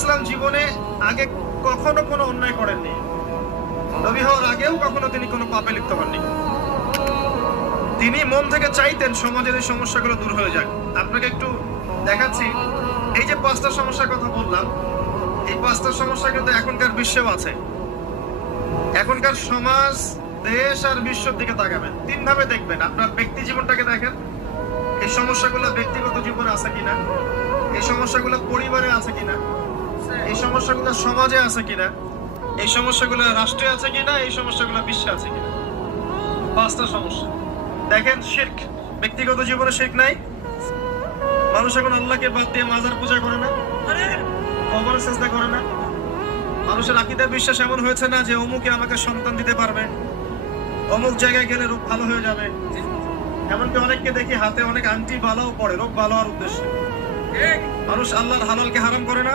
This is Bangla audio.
সাল্লাল্লাহু জীবনে আগে কখনো কোনো অন্যায় করেননি। নবী হওয়ার আগেও কখনো তিনি কোনো পাপে লিপ্ত হননি। তিনি মন থেকে চাইতেন সমাজের এই সমস্যাগুলো দূর হয়ে যাক। আপনাকে একটু দেখাচ্ছি, এই যে 5টা সমস্যার কথা বললাম, এই 5টা সমস্যা কিন্তু এখনকার বিশ্বেও আছে। এখনকার সমাজ, দেশ আর বিশ্বর দিকে তাকাবেন, 3 ভাবে দেখবেন। আপনার ব্যক্তি জীবনটাকে দেখেন, এই সমস্যাগুলো ব্যক্তিগত জীবনে আছে কিনা, এই সমস্যাগুলো পরিবারে আছে কিনা, এই সমস্যাগুলো সমাজে আছে কিনা, এই সমস্যাগুলো রাষ্ট্রে আছে কিনা, এই সমস্যাগুলো বিশ্বে আছে কিনা। 5টা সমস্যা দেখেন। শিরক, ব্যক্তিগত জীবনে শিরক নাই। মানুষ এখন আল্লাহকে বাদ দিয়ে মাজার পূজা করে না, কবরে সিজদা করে না। মানুষের আকীদা বিশ্বাস এমন হয়েছে না যে অমুকে আমাকে সন্তান দিতে পারবে, অমুক জায়গায় গেলে রোগ ভালো হয়ে যাবে। এমনকি অনেককে দেখি হাতে অনেক আংটি বালাও পড়ে রোগ ভালো হওয়ার উদ্দেশ্যে। মানুষ আল্লাহর হালালকে হারাম করে না,